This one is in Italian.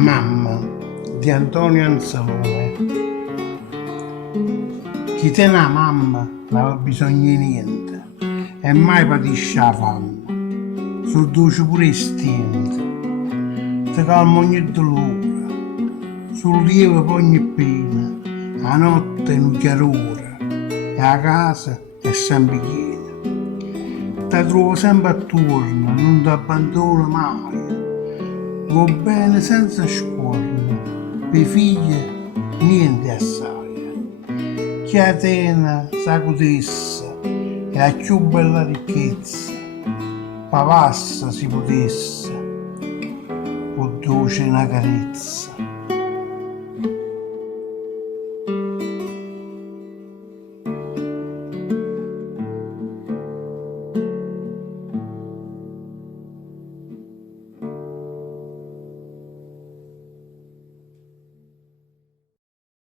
La mamma di Antonio Anzalone. Chi tiene la mamma non ha bisogno di niente e mai patisce la fame. Sul pure istinto, ti calma ogni dolore, sul lieve poi ogni pena, la notte è un chiarore e la casa è sempre piena. Ti trovo sempre attorno, non ti abbandono mai. Va bene senza scorno, per figli niente assai. Chi a tena sacudessa e la più bella ricchezza, pavassa si potesse, o dolce una carezza.